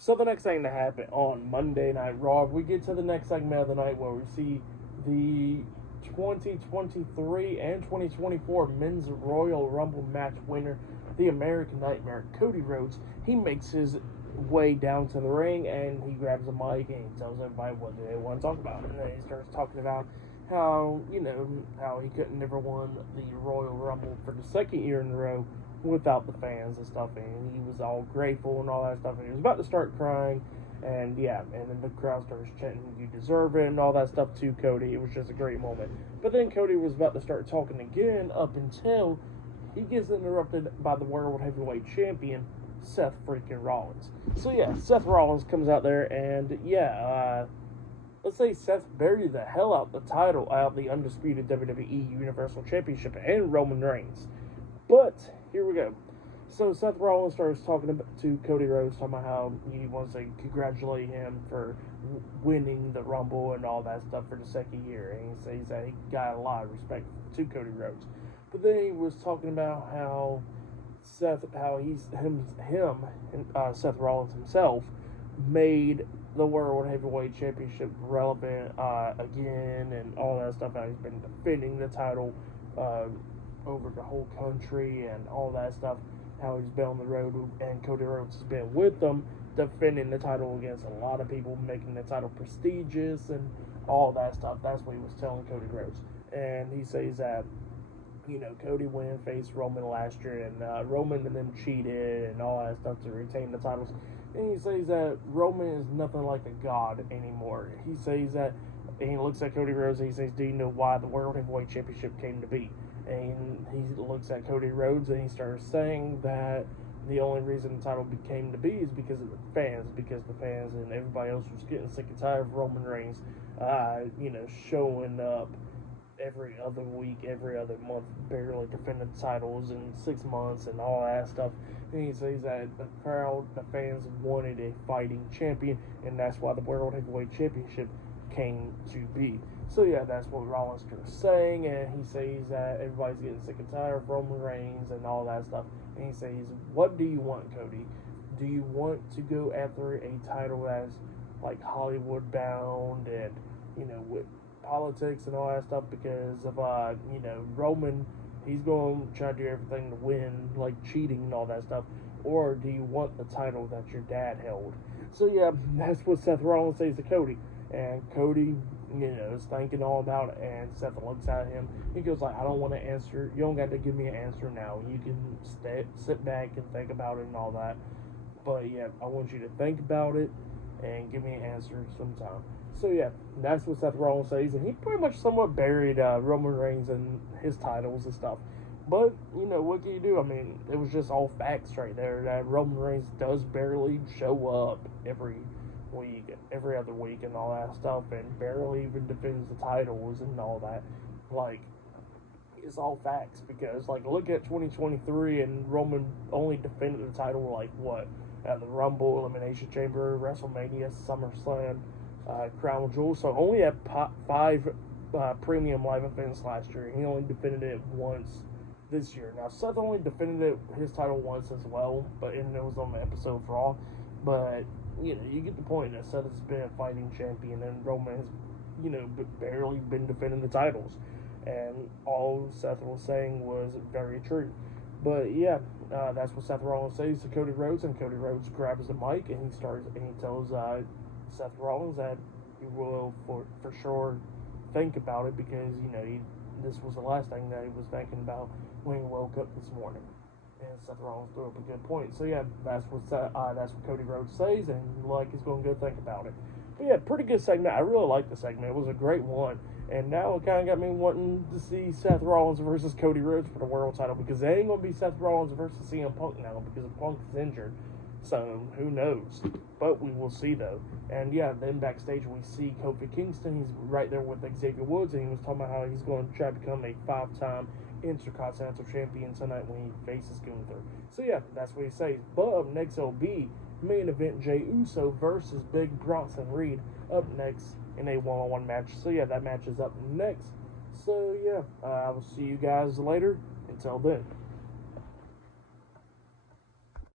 So the next thing to happen on Monday Night Raw, we get to the next segment of the night where we see the 2023 and 2024 Men's Royal Rumble match winner, the American Nightmare, Cody Rhodes. He makes his way down to the ring and he grabs a mic and he tells everybody what they want to talk about. And then he starts talking about how, how he couldn't never won the Royal Rumble for the second year in a row without the fans and stuff, and he was all grateful and all that stuff, and he was about to start crying, and then the crowd starts chanting, "You deserve it," and all that stuff to Cody. It was just a great moment. But then Cody was about to start talking again up until he gets interrupted by the World Heavyweight Champion, Seth freaking Rollins. So Seth Rollins comes out there, and let's say Seth buried the hell out the title, out the undisputed WWE Universal Championship, and Roman Reigns. But here we go. So Seth Rollins starts talking to Cody Rhodes, talking about how he wants to congratulate him for winning the Rumble and all that stuff for the second year. And he says that he got a lot of respect to Cody Rhodes. But then he was talking about how Seth Rollins himself made the World Heavyweight Championship relevant again and all that stuff. How he's been defending the title over the whole country and all that stuff, how he's been on the road, and Cody Rhodes has been with them, defending the title against a lot of people, making the title prestigious and all that stuff. That's what he was telling Cody Rhodes. And he says that, Cody went and faced Roman last year, and Roman and them cheated and all that stuff to retain the titles. And he says that Roman is nothing like a god anymore. He says that, and he looks at Cody Rhodes and he says, "Do you know why the World Heavyweight Championship came to be?" And he looks at Cody Rhodes and he starts saying that the only reason the title came to be is because of the fans, and everybody else was getting sick and tired of Roman Reigns, showing up every other week, every other month, barely defending titles in 6 months and all that stuff. And he says that the fans wanted a fighting champion, and that's why the World Heavyweight Championship came to be. So that's what Rollins was saying, and he says that everybody's getting sick and tired of Roman Reigns and all that stuff. And he says, "What do you want, Cody? Do you want to go after a title that's like Hollywood bound and with politics and all that stuff because of Roman? He's going to try to do everything to win, like cheating and all that stuff. Or do you want the title that your dad held?" So that's what Seth Rollins says to Cody. And Cody, is thinking all about it, and Seth looks at him. He goes like, "I don't want to answer. You don't got to give me an answer now. You can sit back and think about it and all that. But I want you to think about it and give me an answer sometime." So that's what Seth Rollins says, and he pretty much somewhat buried Roman Reigns and his titles and stuff. But what can you do? I mean, it was just all facts right there. That Roman Reigns does barely show up every other week and all that stuff, and barely even defends the titles and all that. Like, it's all facts, because look at 2023 and Roman only defended the title at the Rumble, Elimination Chamber, WrestleMania, SummerSlam, Crown Jewel. So only had 5 premium live events last year. He only defended it once this year. Now Seth only defended his title once as well, and it was on the episode of Raw. But you get the point that Seth has been a fighting champion, and Roman has, barely been defending the titles. And all Seth was saying was very true. But that's what Seth Rollins says to Cody Rhodes, and Cody Rhodes grabs the mic and he tells Seth Rollins that he will for sure think about it, because this was the last thing that he was thinking about when he woke up this morning. And Seth Rollins threw up a good point. So that's what Cody Rhodes says, and he's going to go think about it. But pretty good segment. I really liked the segment. It was a great one. And now it kind of got me wanting to see Seth Rollins versus Cody Rhodes for the world title, because it ain't going to be Seth Rollins versus CM Punk now, because Punk is injured. So who knows? But we will see though. And then backstage we see Kofi Kingston. He's right there with Xavier Woods, and he was talking about how he's going to try to become a 5-time Intercontinental Champion tonight when he faces Gunther. So that's what he says. But up next will be main event Jey Uso versus Big Bronson Reed up next in a one-on-one match. So that match is up next. So I will see you guys later. Until then.